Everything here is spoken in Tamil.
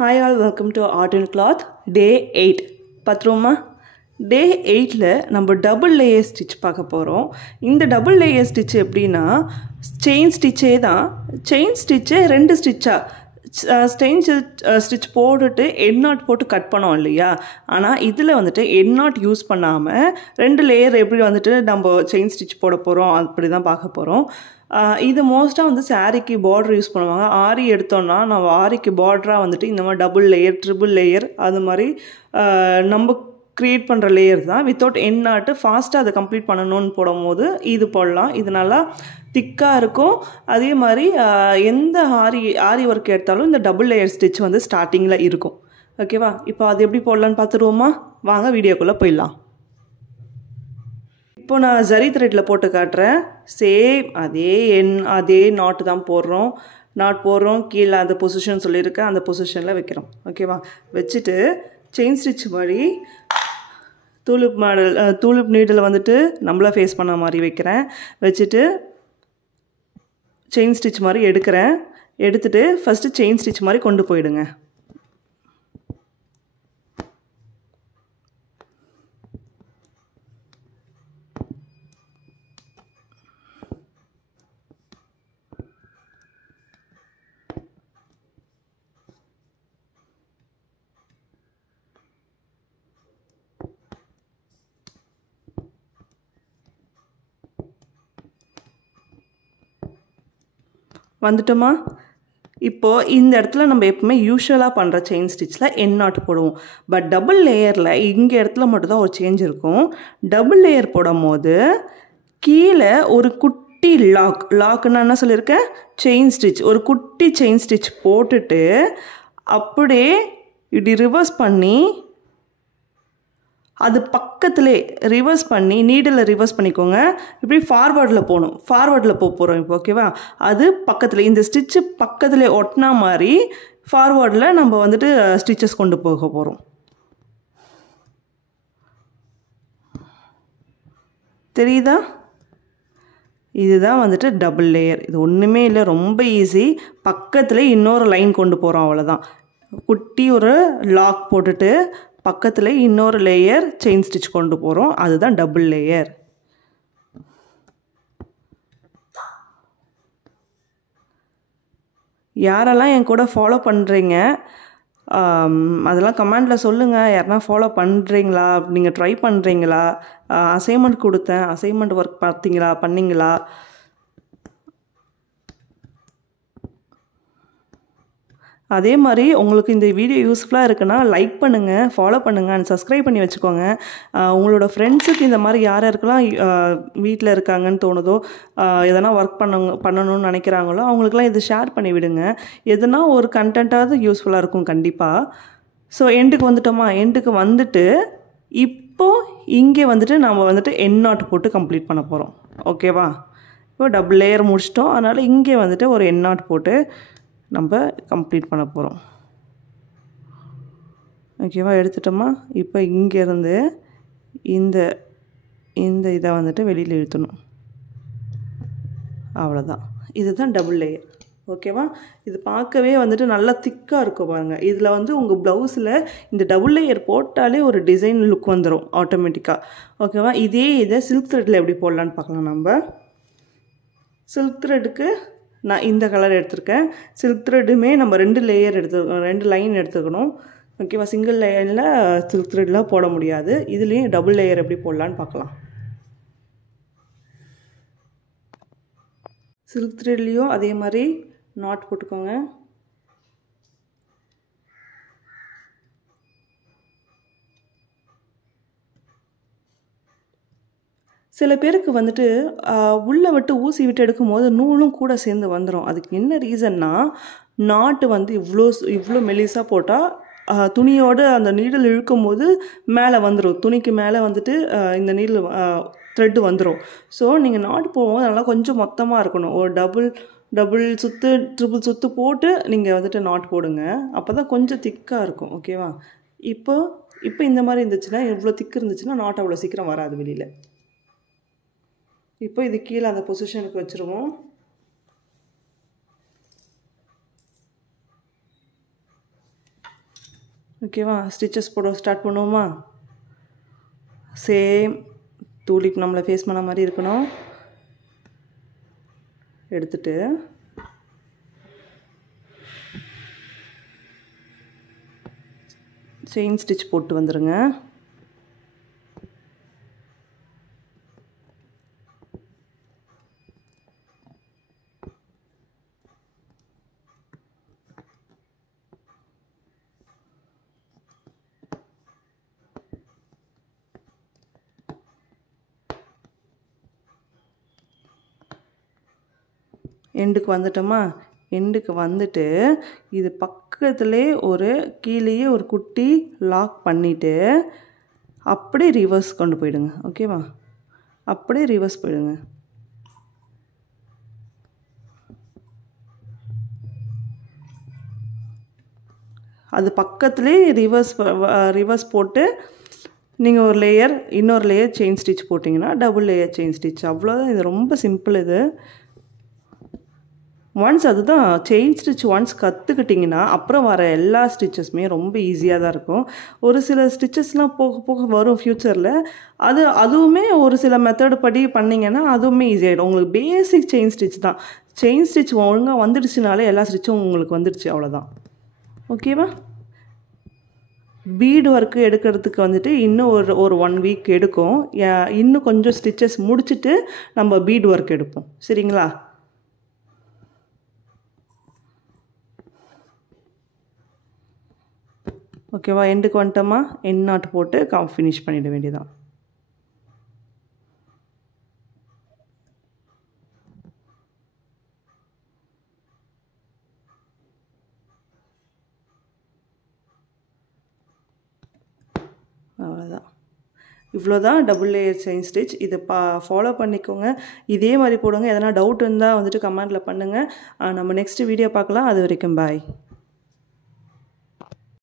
Hi all, welcome to Art and Cloth Day 8. பத்ரோமா Day 8ல நம்ம டபுள் லேயர் ஸ்டிச் பார்க்க போகிறோம். இந்த டபுள் லேயர் ஸ்டிச் எப்படின்னா செயின் ஸ்டிச்சே தான். செயின் ஸ்டிச்சை ரெண்டு ஸ்டிச்சாக செயின் ஸ்டிச் போட்டுட்டு எண்ட் நாட் போட்டு கட் பண்ணோம் இல்லையா. ஆனால் இதில் வந்துட்டு எண்ட் நாட் யூஸ் பண்ணாமல் ரெண்டு லேயர் எப்படி வந்துட்டு நம்ம செயின் ஸ்டிச் போட போகிறோம் அப்படி தான் பார்க்க போகிறோம். இது மோஸ்ட்டாக வந்து சாரீக்கு பார்டர் யூஸ் பண்ணுவாங்க. ஆரி எடுத்தோன்னா நம்ம ஆரிக்கு பார்டராக வந்துட்டு இந்த மாதிரி டபுள் லேயர் ட்ரிபிள் லேயர் அது மாதிரி நம்ம க்ரியேட் பண்ணுற லேயர் தான். வித்தவுட் எண்ட் நாட்டு ஃபாஸ்ட்டாக அதை கம்ப்ளீட் பண்ணணும்னு போடும்போது இது போடலாம். இது நல்லா திக்காக இருக்கும். அதே மாதிரி எந்த ஆரி ஒர்க் எடுத்தாலும் இந்த டபுள் லேயர் ஸ்டிச் வந்து ஸ்டார்டிங்கில் இருக்கும். ஓகேவா? இப்போ அது எப்படி போடலான்னு பார்த்துருவோமா? வாங்க வீடியோக்குள்ளே போயிடலாம். இப்போ நான் ஜரி த்ரெட்டில் போட்டு காட்டுறேன். சேம் அதே நாட்டு தான் போடுறோம். நாட் போடுறோம், கீழே அந்த பொசிஷன் சொல்லியிருக்கேன், அந்த பொசிஷனில் வைக்கிறோம். ஓகேவா? வச்சுட்டு செயின் ஸ்டிச் மாதிரி தூளுப் நீடில் வந்துட்டு நம்மளை ஃபேஸ் பண்ண மாதிரி வைக்கிறேன். வச்சுட்டு செயின் ஸ்டிச் மாதிரி எடுக்கிறேன். எடுத்துகிட்டு ஃபஸ்ட்டு செயின் ஸ்டிச் மாதிரி கொண்டு போயிடுங்க. வந்துட்டோமா? இப்போது இந்த இடத்துல நம்ம எப்பவுமே யூஸ்வலாக பண்ணுற செயின் ஸ்டிச்சில் எண்ட் நாட் போடுவோம். பட் டபுள் லேயரில் இங்கே இடத்துல மட்டும்தான் ஒரு சேஞ்ச் இருக்கும். டபுள் லேயர் போடும் போது கீழே ஒரு குட்டி லாக்குன்னு என்ன சொல்லியிருக்கேன், செயின் ஸ்டிச், ஒரு குட்டி செயின் ஸ்டிச் போட்டுட்டு அப்படியே இப்படி ரிவர்ஸ் பண்ணி அது பக்கத்திலே ரிவர்ஸ் பண்ணி நீடில் ரிவர்ஸ் பண்ணிக்கோங்க. இப்படி ஃபார்வர்டில் போகணும். ஃபார்வர்டில் போகிறோம் இப்போ. ஓகேவா? அது பக்கத்தில் இந்த ஸ்டிச்சு பக்கத்தில் ஒட்டினா மாதிரி ஃபார்வர்டில் நம்ம வந்துட்டு ஸ்டிச்சஸ் கொண்டு போக போகிறோம். தெரியுதா? இதுதான் வந்துட்டு டபுள் லேயர். இது ஒன்றுமே இல்லை, ரொம்ப ஈஸி. பக்கத்தில் இன்னொரு லைன் கொண்டு போகிறோம், அவ்வளோதான். குட்டி ஒரு லாக் போட்டுட்டு பக்கத்தில் இன்னொரு லேயர் செயின் ஸ்டிச் கொண்டு போகிறோம். அதுதான் டபுள் லேயர். யாரெல்லாம் என் கூட ஃபாலோ பண்ணுறீங்க அதெல்லாம் கமெண்டில் சொல்லுங்கள். யாருன்னா ஃபாலோ பண்ணுறீங்களா, நீங்கள் ட்ரை பண்ணுறீங்களா, அசைன்மெண்ட் கொடுத்தேன், அசைன்மெண்ட் ஒர்க் பண்ணிங்களா? அதே மாதிரி உங்களுக்கு இந்த வீடியோ யூஸ்ஃபுல்லாக இருக்குன்னா லைக் பண்ணுங்கள், ஃபாலோ பண்ணுங்கள் அண்ட் சப்ஸ்கிரைப் பண்ணி வச்சுக்கோங்க. உங்களோட ஃப்ரெண்ட்ஸுக்கு இந்த மாதிரி யாருக்கெல்லாம் வீட்டில் இருக்காங்கன்னு தோணுதோ, எதனா ஒர்க் பண்ணணும்னு நினைக்கிறாங்களோ அவங்களுக்குலாம் இது ஷேர் பண்ணி விடுங்க. எதுனா ஒரு கண்டென்ட்டாவது யூஸ்ஃபுல்லாக இருக்கும் கண்டிப்பாக. ஸோ எண்டுக்கு வந்துட்டோமா? எண்டுக்கு வந்துட்டு இப்போது இங்கே வந்துட்டு நம்ம வந்துட்டு எண்ட் நாட் போட்டு கம்ப்ளீட் பண்ண போகிறோம். ஓகேவா? இப்போ டபுள் லேயர் முடிச்சிட்டோம். அதனால் இங்கே வந்துட்டு ஒரு எண்ட் நாட் போட்டு நம்ம கம்ப்ளீட் பண்ண போகிறோம். ஓகேவா? எடுத்துட்டோமா? இப்போ இங்கேருந்து இந்த இதை வந்துட்டு வெளியில் இழுத்தணும். அவ்வளோதான். இதுதான் டபுள் லேயர். ஓகேவா? இது பார்க்கவே வந்துட்டு நல்லா திக்காக இருக்கும் பாருங்கள். இதில் வந்து உங்கள் ப்ளவுஸில் இந்த டபுள் லேயர் போட்டாலே ஒரு டிசைன் லுக் வந்துடும் ஆட்டோமேட்டிக்காக. ஓகேவா? இதை சில்க் த்ரெட்டில் எப்படி போடலான்னு பார்க்கலாம். நம்ம சில்க் த்ரெட்டுக்கு நான் இந்த கலர் எடுத்திருக்கேன். சில்க் த்ரெட்டுமே நம்ம ரெண்டு லைன் எடுத்துக்கணும். ஓகேவா? சிங்கிள் லைனில் சில்க் த்ரெட்லாம் போட முடியாது. இதுலேயும் டபுள் லேயர் எப்படி போடலான்னு பார்க்கலாம். சில்க் த்ரெட்லேயும் அதே மாதிரி நாட் போட்டுக்கோங்க. சில பேருக்கு வந்துட்டு உள்ளே விட்டு ஊசி விட்டு எடுக்கும்போது நூலும் கூட சேர்ந்து வந்துடும். அதுக்கு என்ன ரீசன்னா, நாட்டு வந்து இவ்வளோ மெலிசாக போட்டால் துணியோடு அந்த நீடில் இழுக்கும் போது மேலே வந்துடும். துணிக்கு மேலே வந்துட்டு இந்த நீடில் த்ரெட்டு வந்துடும். ஸோ நீங்கள் நாட்டு போகும்போது நல்லா கொஞ்சம் மொத்தமாக இருக்கணும். ஒரு டபுள் சுற்று ட்ரிபிள் சுற்று போட்டு நீங்கள் வந்துட்டு நாட் போடுங்க. அப்போ தான் கொஞ்சம் திக்காக இருக்கும். ஓகேவா? இப்போ இந்த மாதிரி இருந்துச்சுன்னா, இவ்வளோ திக்கு இருந்துச்சுன்னா நாட் அவ்வளோ சீக்கிரம் வராது வெளியில். இப்போ இது கீழே அந்த பொசிஷனுக்கு வச்சுருவோம். ஓகேவா? ஸ்டிச்சஸ் போட ஸ்டார்ட் பண்ணுவோமா? சேம் தூளிப் நம்மளை ஃபேஸ் பண்ண மாதிரி இருக்கணும். எடுத்துட்டு செயின் ஸ்டிச் போட்டு வந்துடுங்க. எண்டுக்கு வந்துட்டோமா? எண்டுக்கு வந்துட்டு இது பக்கத்துலேயே ஒரு கீழேயே ஒரு குட்டி லாக் பண்ணிவிட்டு அப்படியே ரிவர்ஸ் கொண்டு போயிடுங்க. ஓகேவா? அப்படியே ரிவர்ஸ் போயிடுங்க. அது பக்கத்துலேயே ரிவர்ஸ் போட்டு நீங்கள் ஒரு லேயர் இன்னொரு லேயர் செயின் ஸ்டிச் போட்டிங்கன்னா டபுள் லேயர் செயின் ஸ்டிச். அவ்வளோதான். இது ரொம்ப சிம்பிள். இது ஒன்ஸ் அதுதான் செயின் ஸ்டிச் ஒன்ஸ் கற்றுக்கிட்டிங்கன்னா அப்புறம் வர எல்லா ஸ்டிச்சஸுமே ரொம்ப ஈஸியாக தான் இருக்கும். ஒரு சில ஸ்டிச்சஸ்லாம் போக போக வரும் ஃப்யூச்சரில். அதுவுமே ஒரு சில மெத்தடு படி பண்ணிங்கன்னா அதுவுமே ஈஸியாகிடும். உங்களுக்கு பேசிக் செயின் ஸ்டிச் தான். செயின் ஸ்டிச் ஒழுங்காக வந்துடுச்சுனாலே எல்லா ஸ்டிச்சும் உங்களுக்கு வந்துடுச்சு. அவ்வளோதான். ஓகேவா? பீடு ஒர்க்கு எடுக்கிறதுக்கு வந்துட்டு இன்னும் ஒரு 1 வீக் எடுக்கும். இன்னும் கொஞ்சம் ஸ்டிச்சஸ் முடிச்சுட்டு நம்ம பீடு ஒர்க் எடுப்போம். சரிங்களா? ஓகேவா? எண்டுக்கு வந்துட்டோமா? எண்ட் நாட் போட்டு ஃபினிஷ் பண்ணிட வேண்டியதான். அவ்வளோதான். இவ்வளோதான் டபுள் லேயர் செயின் ஸ்டிச். இதை ஃபாலோ பண்ணிக்கோங்க. இதே மாதிரி போடுங்க. எதனா டவுட் இருந்தால் வந்துட்டு கமெண்டில் பண்ணுங்கள். நம்ம நெக்ஸ்ட் வீடியோ பார்க்கலாம். அது வரைக்கும் பாய்.